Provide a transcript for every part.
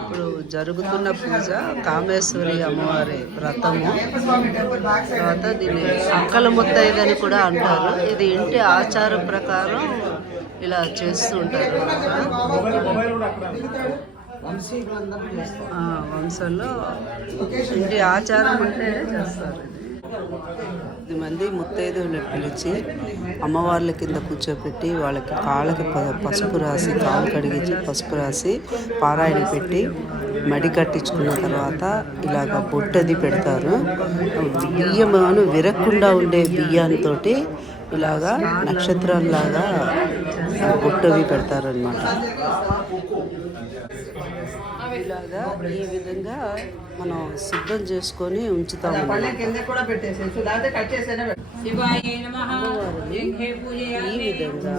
ఇప్పుడు జరుగుతున్న పూజ కామేశ్వరి అమ్మవారి వ్రతము. తర్వాత దీన్ని అక్కల ముత్తైదని కూడా అంటారు. ఇది ఇంటి ఆచారం ప్రకారం ఇలా చేస్తూ ఉంటారు వంశంలో ఇంటి ఆచారం అంటే చేస్తారు ఇది. మంది ముత్తైదువులను పిలిచి అమ్మవార్ల కింద కూర్చోపెట్టి వాళ్ళకి కాళ్ళకి ప- పసుపు రాసి కాలు కడిగించి పసుపు రాసి పారాయణ పెట్టి మడి కట్టించుకున్న తర్వాత ఇలాగ బొట్టది పెడతారు. బియ్యమును విరక్కుండా ఉండే బియ్యంతో ఇలాగా నక్షత్రాల్లాగా బొట్టవి పెడతారనమాట ఇలాగా ఈ విధంగా మనం సిద్ధం చేసుకొని ఉంచుతాము పళ్ళ కింద కూడా పెట్టేసేసి లేకపోతే కట్ చేసేనే పెట్టు. శివాయ నమః లింగే ఈ పూజయామి విధంగా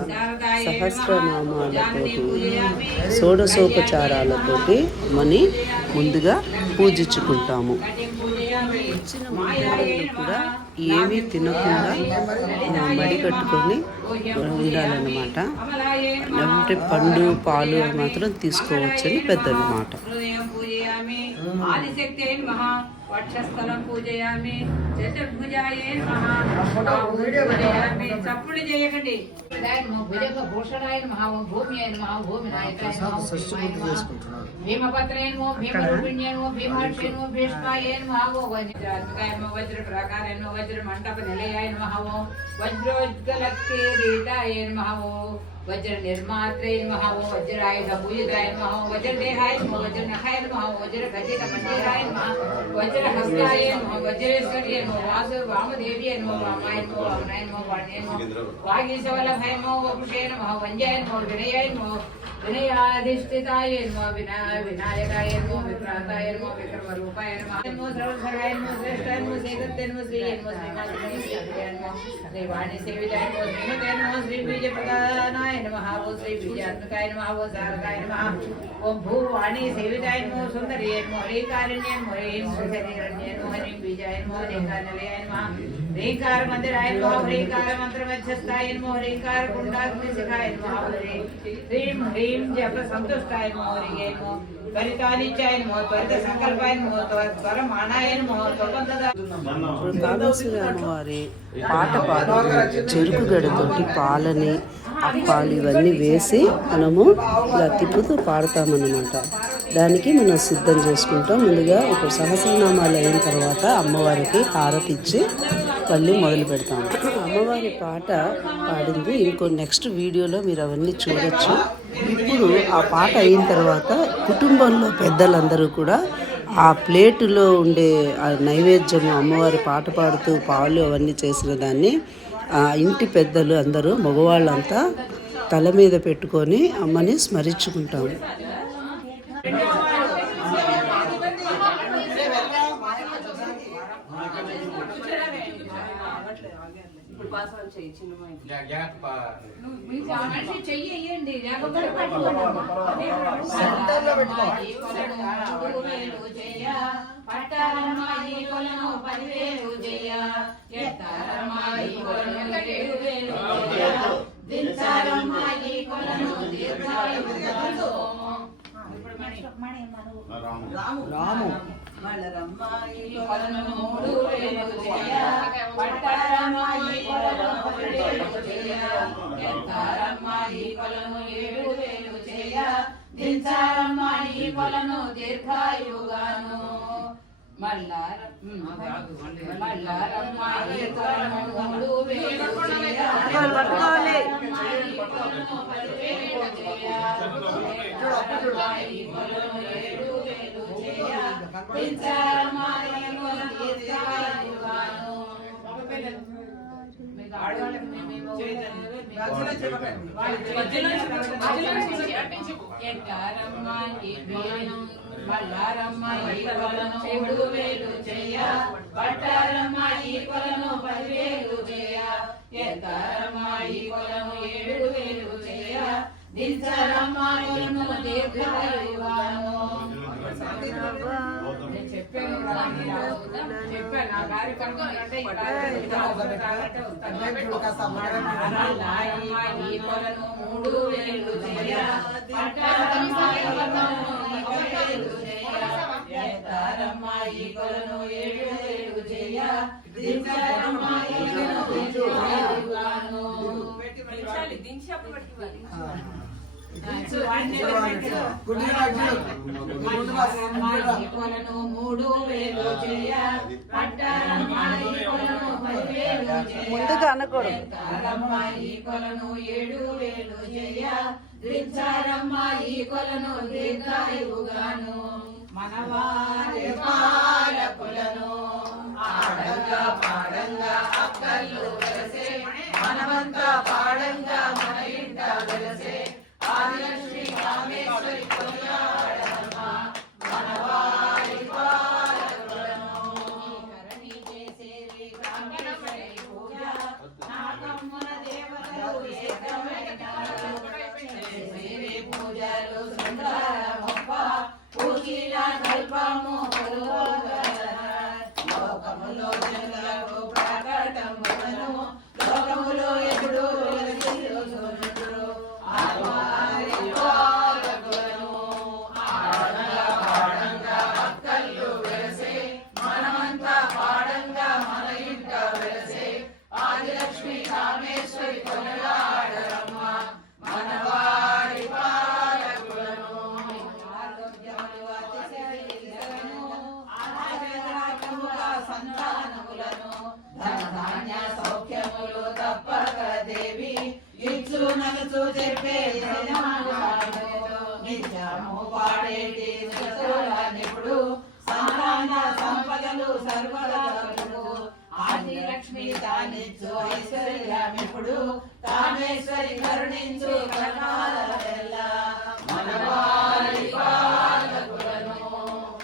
సహస్రనామాలతోటి పూజయామి షోడశోపచారాలతోటి మని ముందుగా పూజించుకుంటాము. పూజయామి ఇచ్చిన మంత్రాలను కూడా ఏమీ తినకుండా మడి కట్టుకొని ఉండాలన్నమాట. లేకుంటే పండు పాలు మాత్రం తీసుకోవచ్చని పెద్దల పూజయామి ఆదిశక్తి నమః వక్షస్థలం పూజయామి చతుర్భుజాయ పూజయామి చప్పుడు చేయకండి భీమపత్రేన్మో భీమరూపిణ్యేన్మో భీమహర్షేన్మో భీష్మాయేన్మో వజ్రాత్మకాయన్మో వజ్ర ప్రాకారేన్మో వజ్ర మంటప నిలయాయన్మో వజ్రోజ్వలక్కిరీటాయన్మో वज्र निर्मात्रे नमः, ओम वज्राय भूयिताय नमः, ओम वज्र देहाय नमः वज्र नखाय नमः, ओम वज्र गजित मंदिराय नमः वज्र हस्ताय नमः, वज्रेश्वर्य नमः वास वामदेवीय नमः, वामाय नमः, वामनाय नमः वाणे नमः, वागीशवल्लभाय नमः वपुषे नमः वंजय नमः, विनयाय नमः, विनयाधिष्ठिताय नमः, विना विनायकाय नमः विप्राताय नमः, विक्रमरूपाय नमः नमः सर्वधराय नमः, श्रेष्ठाय नमः सेकत्य नमः श्री नमः श्रीमातृ नमः श्री वाणी सेविताय नमः श्री श्रीमते नमः विष्णुरूपाय नमः ओम श्री विजयात्मकाय नमः ओम सारकाय नमः ओम भूवाणी सेविताय नमः सुंदरी नमः हरे कारिण्य नमः हरे नमः हरे मोहनी नमः नमो हरे कानलयाय नमः అమ్మవారి పాట పాడు చెరుకు గడతోటి పాలని అప్పాలు ఇవన్నీ వేసి మనము ఇలా తిప్పుతూ పాడతామన్నమాట. దానికి మనం సిద్ధం చేసుకుంటాం. ముందుగా ఇప్పుడు సహస్రనామాలు అయిన తర్వాత అమ్మవారికి హారతి ఇచ్చి మళ్ళీ మొదలు పెడతాము అమ్మవారి పాట పాడింది. ఇంకో నెక్స్ట్ వీడియోలో మీరు అవన్నీ చూడొచ్చు. ఇప్పుడు ఆ పాట అయిన తర్వాత కుటుంబంలో పెద్దలందరూ కూడా ఆ ప్లేటులో ఉండే ఆ నైవేద్యం అమ్మవారి పాట పాడుతూ పాలు అవన్నీ చేసిన దాన్ని ఆ ఇంటి పెద్దలు అందరూ మగవాళ్ళంతా తల మీద పెట్టుకొని అమ్మని స్మరించుకుంటాము. మనిషి చెయ్యి వేయండి లేకపోతే సెంటర్లో పెట్టుకో. పట్టువేలు జయ పట్టారమ్మాయి కొలను పదివేలు జయ ఎత్తారమ్మాయి కొలను ఏడు వేలు జయ దించారమ్మాయి కొలను దీర్ఘాయుధముతో. ఇప్పుడు మణి. రాము మలరమ్మాయి కొలను మూడు వేలు జయ పట్టారమ్మాయి కొలను ఎత్తారమ్మాయి ఏడు వేలు జయ దించారమ్మాయి కొలను దీర్ఘాయుగాను మల్లార మల్లారమ్మాయి కొలను మూడు వేలు కొలను జయ దించారమ్మాయి కొలను మూడు వేలు చేయ పట్టారమ్మ ఈ కొలను పదివేలు చేయ ఎత్తారమ్మాయి కొలను ఏడు వేలు చేయ దించరమ్మాయిలను దీర్ఘాయువాను మూడు వేలు పట్టారమ్మాయి కొలను ఒక వేలు చేయ. ఎత్తారమ్మాయి కొలను ఏడు వేలు చేయ. దించరమ్మాయిలను దీర్ఘాయువాను కొలను మూడు వేలు చేయ పట్టారమ్మాయి కొలను చేయ ముందుగా అనకూడదు. కొలను ఏడు వేలు చేయ దించారమ్మాయి కొలను దీర్ఘాయుగాను మనవారి పాలకులను ఆడంగా పాడంగా అక్కలు వెలసే మనమంతా పాడంగా మన ఇంట వెలసే. ఆదిలక్ష్మి కామేశ్వరి రామేశ్వరి కరుణించు కలకాలెల్ల మనవారి పాలకులను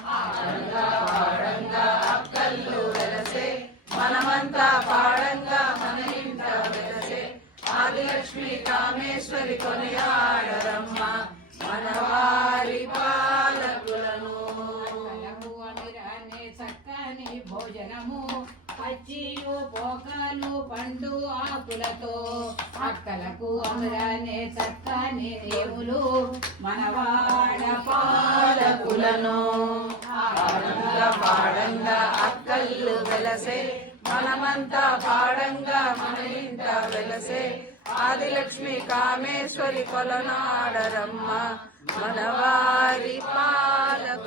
ఆడంగా పాడంగా అక్కల్లు వెలసే మనమంతా పాడంగా మన ఇంట వెలసే. ఆదిలక్ష్మి కామేశ్వరి కొనియాడరమ్మ. పాలకులను. చక్కని భోజనము. పచ్చియు పోకలు పండు ఆకులతో అక్కలకు అమరనే చక్కని దేవులు మనవాడ పాలకులను. పాడంగా అక్కళ్ళు వెలసే మనమంతా పాడంగా మన ఇంట వెలసే. ఆదిలక్ష్మి కామేశ్వరి కొలనాడరమ్మ మనవారి పాలకు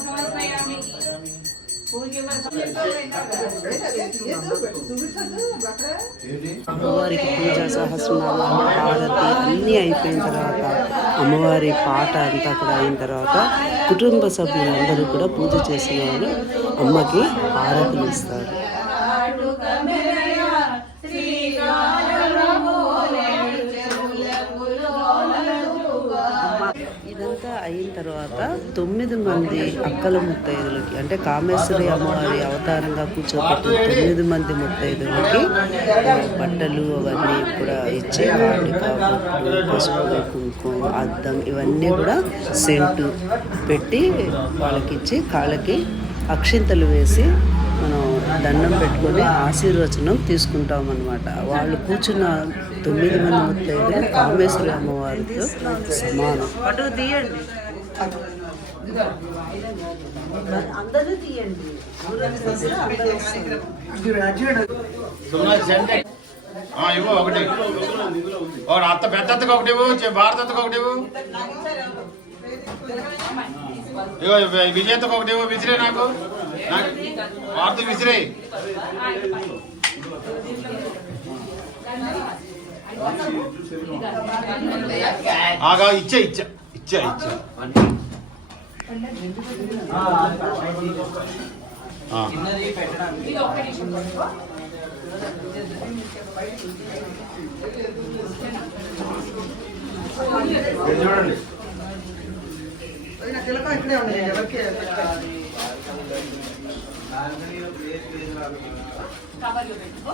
అమ్మవారికి పూజ సహస్రనామ ఆరతి అన్నీ అయిపోయిన తర్వాత అమ్మవారి పాట అంతా కూడా అయిన తర్వాత కుటుంబ సభ్యులందరూ కూడా పూజ చేసిన వాళ్ళు అమ్మకి హారతులు ఇస్తారు. తొమ్మిది మంది అక్కల ముత్తైదులకి అంటే కామేశ్వరి అమ్మవారి అవతారంగా కూర్చోబెట్టిన తొమ్మిది మంది ముత్తైదులకి బట్టలు అవన్నీ కూడా ఇచ్చి కాటిక పసుపు కుంకుమ అద్దం ఇవన్నీ కూడా సెంటు పెట్టి వాళ్ళకి ఇచ్చి కాళ్ళకి అక్షింతలు వేసి మనం దండం పెట్టుకొని ఆశీర్వచనం తీసుకుంటాం అనమాట వాళ్ళు కూర్చున్న తొమ్మిది మంది ముత్తైదులు కామేశ్వరి అమ్మవారితో సమానం. అటు తీయండి. అందరూ తీయండి. ఇవ్వు ఒకటి. అత్త పెద్దకు ఒకటి ఇవ్వు ఒకటి ఇవ్వు. ఇగో వి- ఒకటి ఇవ్వు విసిరే నాకు. నాకు భారత విసిరే ఆగా ఇచ్చే ఇచ్చా ఇచ్చా ఇచ్చా. చూడండి తిలకం ఇక్కడే ఉన్నాయి ఎవరికి పెట్టాలి? కవర్లో పెట్టుకో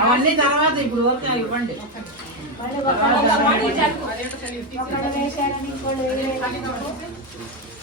అవన్నీ తర్వాత ఇప్పుడు ఓకే ఇవ్వండి. వేశారని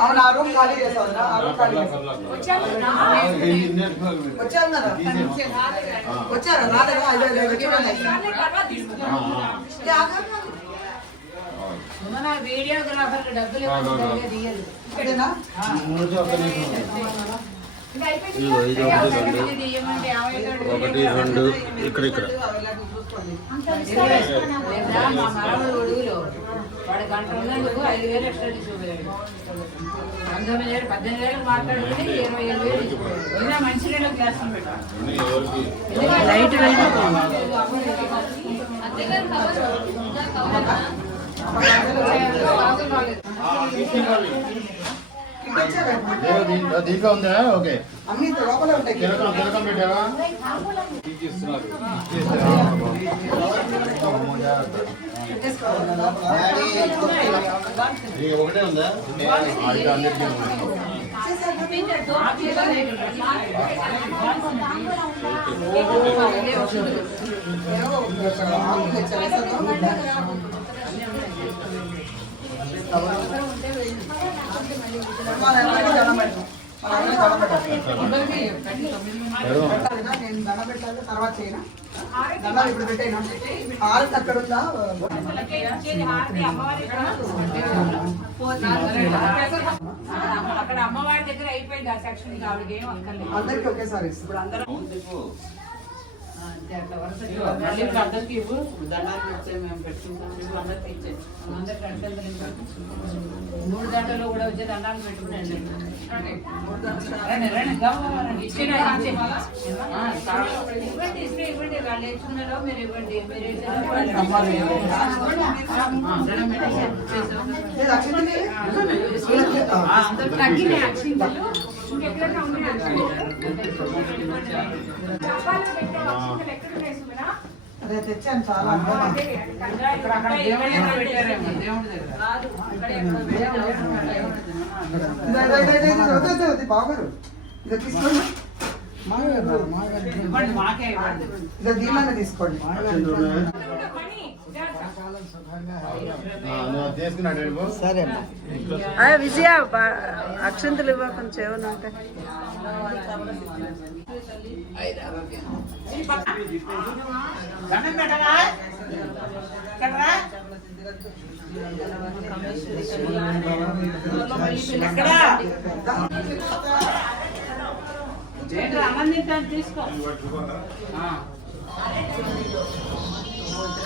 అవును ఆ రూమ్ ఖాళీ ఆ రూమ్ కదా వచ్చారా రాలేదా వీడియోగ్రాఫర్ డబ్బులు రెండు. ఒకటి రెండు ఇక్కడ ఇక్కడ వాడు గంట ఉన్నందుకు ఐదు వేలు ఎక్స్ట్రా తీసుకుపోయాడు పంతొమ్మిది వేలు పద్దెనిమిది వేలు మాట్లాడుకుంటే ఇరవై ఏడు వేలు అయినా మంచి క్లాసులు పెట్టాడు లైట్ దీంట్లో ఉందా? ఓకే. అన్ని లోపల ఉంటాయి. ఒకటే ఉందా? తెచ్చారు. నేను దండం పెట్టాలి తర్వాత చేయనా దండాలు ఇప్పుడు పెట్టేనా ఆరు అక్కడ ఉందా అక్కడ అమ్మవారి దగ్గర అయిపోయింది ఆ సెక్షన్ అందరికి ఒకేసారి ఇప్పుడు అందరం మళ్ళీ ఇప్పుడు అందరికి ఇవ్వు దండాలు పెడితే మేము పెట్టుకుంటాం ఇవ్వు అందరికి ఇచ్చే అందరికి రెండు మూడు దండలు కూడా వచ్చే దండాలు పెట్టుకున్నాండి రండి రండి గవ్వరండి ఇచ్చిన ఇచ్చే ఆ, చాలా. ఇవ్వండి ఇస్తే ఇవ్వండి వాళ్ళు నేర్చుకున్నారో మీరు ఇవ్వండి మీరు అమ్మాలి. ఆ, దండం పెట్టేసి ఇచ్చేసాం. లేదు అక్షింతలు వీళ్ళకి- ఆ, ఆ. అందరికి తగ్గినాయి అక్షింతలు ఇంకెక్కడైనా ఉన్నాయి అదే తెచ్చాను చాలా. దగ్గర ఇదే, తీసుకోండి. మాకే ఇవ్వండి. తీసుకోండి. నువ్వు అది సరే విజయ అక్షంతలు ఇవ్వ కొంచెం ఏమైనా ఉంటే. అన్నం తింటాను తీసుకో.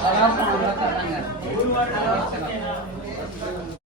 आराम आराम करना है।